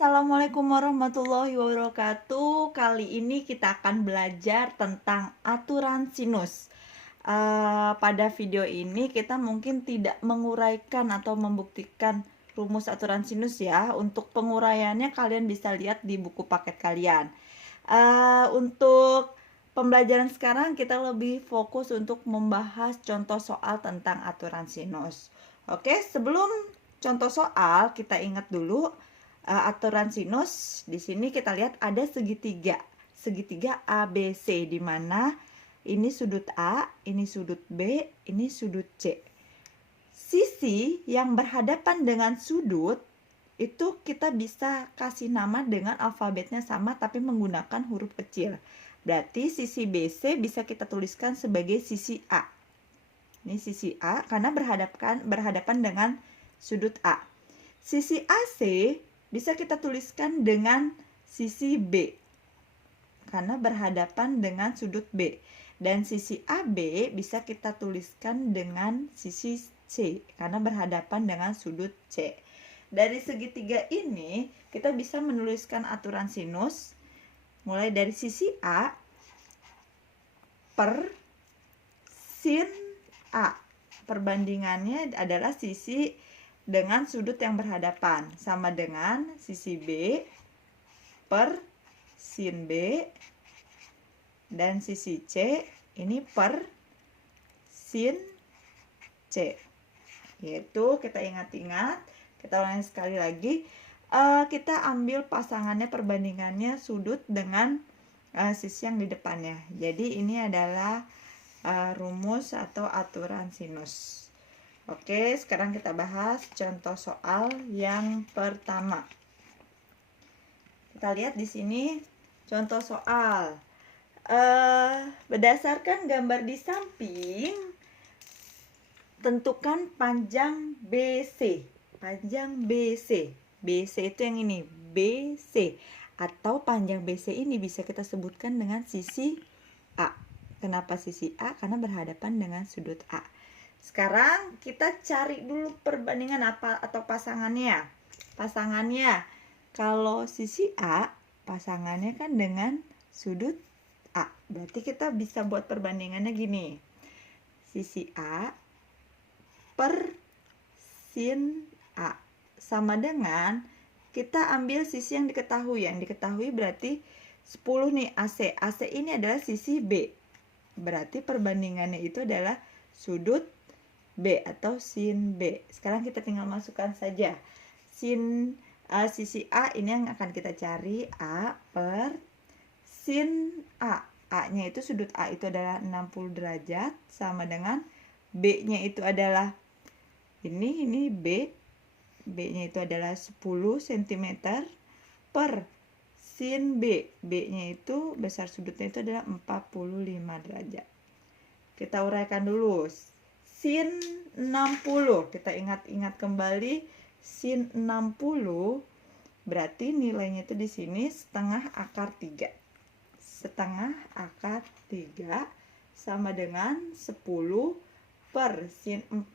Assalamualaikum warahmatullahi wabarakatuh. Kali ini kita akan belajar tentang aturan sinus. Pada video ini kita mungkin tidak menguraikan atau membuktikan rumus aturan sinus ya. Untuk penguraiannya kalian bisa lihat di buku paket kalian. Untuk pembelajaran sekarang kita lebih fokus untuk membahas contoh soal tentang aturan sinus. Oke, sebelum contoh soal kita ingat dulu aturan sinus. Di sini kita lihat ada segitiga ABC, di mana ini sudut A, ini sudut B, ini sudut C. Sisi yang berhadapan dengan sudut itu kita bisa kasih nama dengan alfabetnya sama tapi menggunakan huruf kecil. Berarti sisi BC bisa kita tuliskan sebagai sisi A. Ini sisi A karena berhadapan dengan sudut A. Sisi AC bisa kita tuliskan dengan sisi B karena berhadapan dengan sudut B. Dan sisi AB bisa kita tuliskan dengan sisi C karena berhadapan dengan sudut C. Dari segitiga ini kita bisa menuliskan aturan sinus mulai dari sisi A per sin A. Perbandingannya adalah sisi dengan sudut yang berhadapan, sama dengan sisi B per sin B, dan sisi C ini per sin C. Yaitu kita ingat-ingat, kita ulangi sekali lagi, kita ambil pasangannya, perbandingannya sudut dengan sisi yang di depannya. Jadi ini adalah rumus atau aturan sinus. Oke, sekarang kita bahas contoh soal yang pertama. Kita lihat di sini contoh soal. Berdasarkan gambar di samping, tentukan panjang BC. Panjang BC. BC itu yang ini, BC. Atau panjang BC ini bisa kita sebutkan dengan sisi A. Kenapa sisi A? Karena berhadapan dengan sudut A. Sekarang kita cari dulu perbandingan apa atau pasangannya. Pasangannya kalau sisi A, pasangannya kan dengan sudut A. Berarti kita bisa buat perbandingannya gini. Sisi A per sin A sama dengan kita ambil sisi yang diketahui. Yang diketahui berarti 10 nih AC. AC ini adalah sisi B. Berarti perbandingannya itu adalah sudut B atau sin B. Sekarang kita tinggal masukkan saja sisi A ini yang akan kita cari, A per sin A. A-nya itu sudut A itu adalah 60 derajat sama dengan B-nya itu adalah ini B. B-nya itu adalah 10 cm per sin B. B-nya itu besar sudutnya itu adalah 45 derajat. Kita uraikan dulu. Sin 60, kita ingat-ingat kembali, sin 60 berarti nilainya itu di sini setengah akar 3. Setengah akar 3 sama dengan 10 per sin 45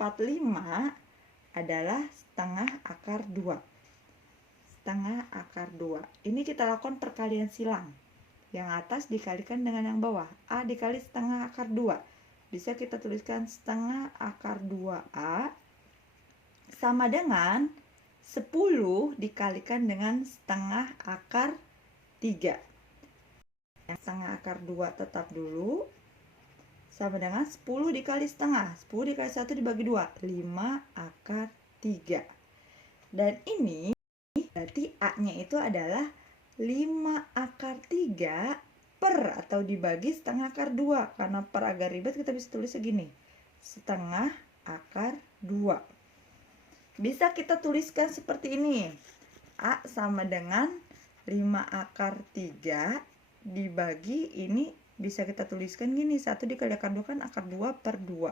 adalah setengah akar 2. Setengah akar 2. Ini kita lakukan perkalian silang. Yang atas dikalikan dengan yang bawah. A dikali setengah akar 2. Bisa kita tuliskan setengah akar 2A sama dengan 10 dikalikan dengan setengah akar 3. Yang setengah akar 2 tetap dulu. Sama dengan 10 dikali setengah. 10 dikali 1 dibagi 2. 5 akar 3. Dan ini berarti A-nya itu adalah 5 akar 3 per atau dibagi setengah akar 2. Karena per agak ribet kita bisa tulis segini. Setengah akar 2. Bisa kita tuliskan seperti ini. A sama dengan 5 akar 3 dibagi ini bisa kita tuliskan gini. 1 dikali akar 2 kan akar 2 per 2.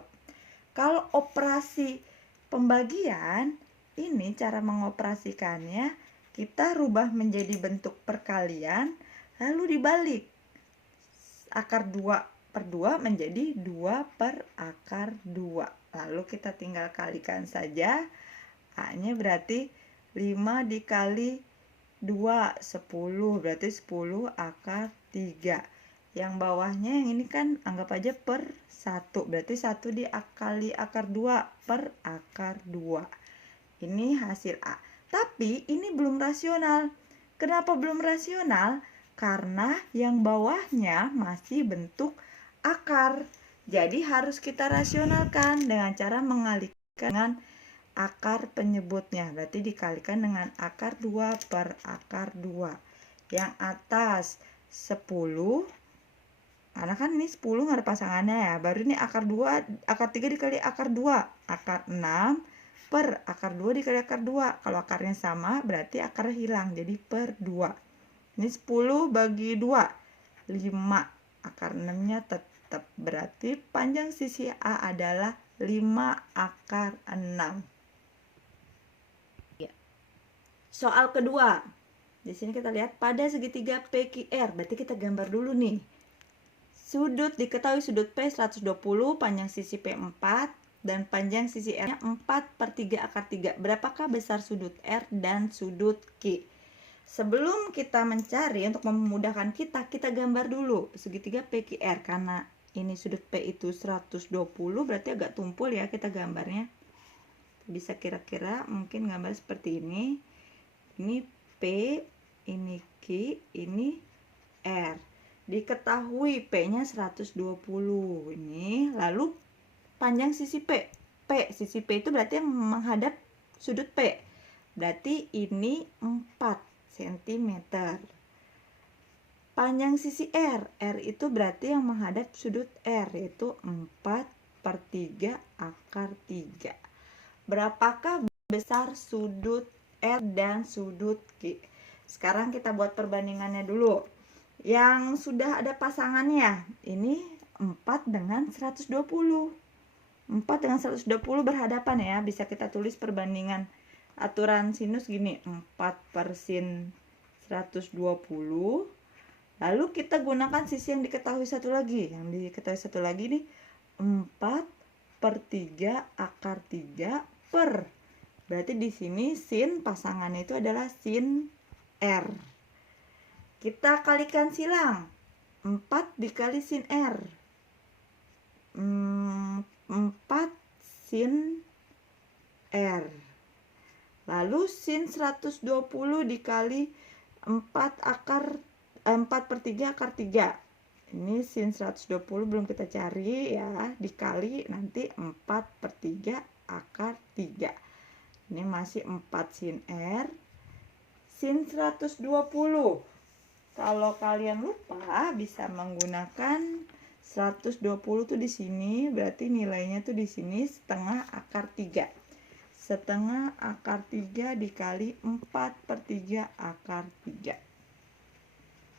Kalau operasi pembagian, ini cara mengoperasikannya kita rubah menjadi bentuk perkalian lalu dibalik. Akar 2 per 2 menjadi 2 per akar 2. Lalu kita tinggal kalikan saja. A-nya berarti 5 dikali 2, 10, berarti 10 akar 3. Yang bawahnya yang ini kan anggap aja per 1, berarti 1 dikali akar 2 per akar 2. Ini hasil A. Tapi ini belum rasional. Kenapa belum rasional? Karena yang bawahnya masih bentuk akar. Jadi harus kita rasionalkan dengan cara mengalihkan dengan akar penyebutnya. Berarti dikalikan dengan akar 2 per akar 2. Yang atas 10, karena kan ini 10 nggak ada pasangannya ya. Baru ini akar 2, akar 3 dikali akar 2. Akar 6 per akar 2 dikali akar 2. Kalau akarnya sama berarti akarnya hilang. Jadi per 2. Ini 10 bagi 2. 5. Akar 6-nya tetap. Berarti panjang sisi A adalah 5 akar 6. Soal kedua. Di sini kita lihat pada segitiga PQR. Berarti kita gambar dulu nih. Sudut diketahui sudut P 120, panjang sisi P 4 dan panjang sisi R nya 4/3 akar 3. Berapakah besar sudut R dan sudut Q? Sebelum kita mencari, untuk memudahkan kita gambar dulu segitiga PQR. Karena ini sudut P itu 120, berarti agak tumpul ya kita gambarnya. Bisa kira-kira mungkin gambar seperti ini. Ini P, ini Q, ini R. Diketahui P-nya 120 ini. Lalu panjang sisi P. Sisi P itu berarti yang menghadap sudut P. Berarti ini 4 cm. Panjang sisi R. R itu berarti yang menghadap sudut R, yaitu 4/3 akar 3. Berapakah besar sudut R dan sudut Q? Sekarang kita buat perbandingannya dulu. Yang sudah ada pasangannya, ini 4 dengan 120. 4 dengan 120 berhadapan ya. Bisa kita tulis perbandingan aturan sinus gini, 4 per sin 120. Lalu kita gunakan sisi yang diketahui satu lagi. Yang diketahui satu lagi nih, 4/3 akar 3 per. Berarti di sini sin pasangannya itu adalah sin R. Kita kalikan silang. 4 dikali sin R. 4 sin R. Lalu sin 120 dikali 4/3 akar 3. Ini sin 120 belum kita cari ya. Dikali nanti 4/3 akar 3. Ini masih 4 sin R. Sin 120. Kalau kalian lupa bisa menggunakan 120 tuh di sini, berarti nilainya tuh di sini setengah akar 3. Setengah akar 3 dikali 4/3 akar 3.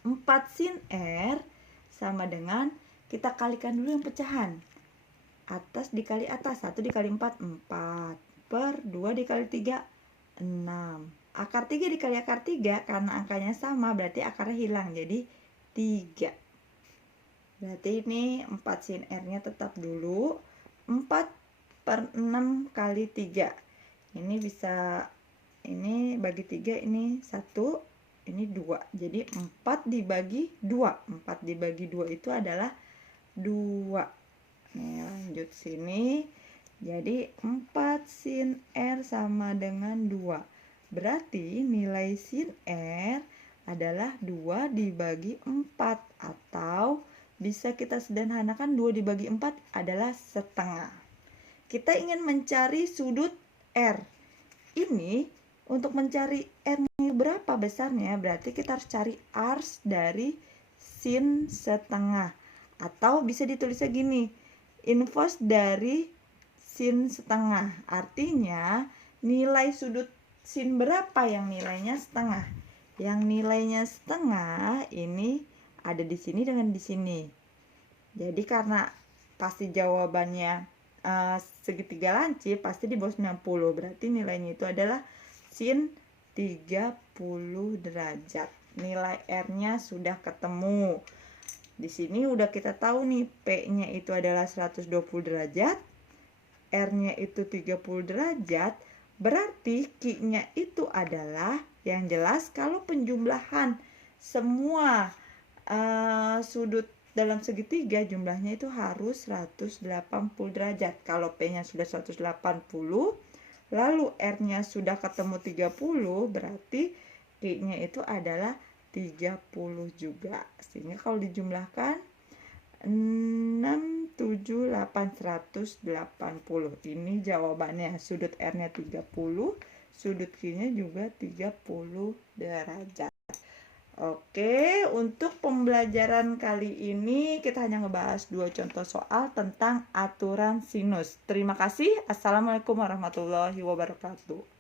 4 sin R sama dengan, kita kalikan dulu yang pecahan. Atas dikali atas, 1 dikali 4, 4. Per 2 dikali 3, 6. Akar 3 dikali akar 3, karena angkanya sama berarti akarnya hilang, jadi 3. Berarti ini 4 sin R-nya tetap dulu. 4/6 kali 3. Ini bisa, ini bagi 3, ini 1, ini 2. Jadi 4 dibagi 2. 4 dibagi 2 itu adalah 2. Nih lanjut sini. Jadi 4 sin R sama dengan 2. Berarti nilai sin R adalah 2 dibagi 4. Atau bisa kita sederhanakan 2 dibagi 4 adalah setengah. Kita ingin mencari sudut R. Ini untuk mencari R-nya berapa besarnya, berarti kita harus cari ars dari sin setengah. Atau bisa ditulisnya gini, inverse dari sin setengah. Artinya nilai sudut sin berapa yang nilainya setengah? Yang nilainya setengah ini ada di sini dengan di sini. Jadi karena pasti jawabannya segitiga lancip, pasti di bawah 90. Berarti nilainya itu adalah sin 30 derajat. Nilai R-nya sudah ketemu. Di sini udah kita tahu nih, P-nya itu adalah 120 derajat, R-nya itu 30 derajat. Berarti Q-nya itu adalah Yang jelas kalau penjumlahan semua sudut dalam segitiga jumlahnya itu harus 180 derajat. Kalau P-nya sudah 180, lalu R-nya sudah ketemu 30, berarti Q-nya itu adalah 30 juga. Sehingga kalau dijumlahkan 6, 7, 8, 180. Ini jawabannya. Sudut R-nya 30, sudut Q-nya juga 30 derajat. Oke, untuk pembelajaran kali ini kita hanya ngebahas 2 contoh soal tentang aturan sinus. Terima kasih. Assalamualaikum warahmatullahi wabarakatuh.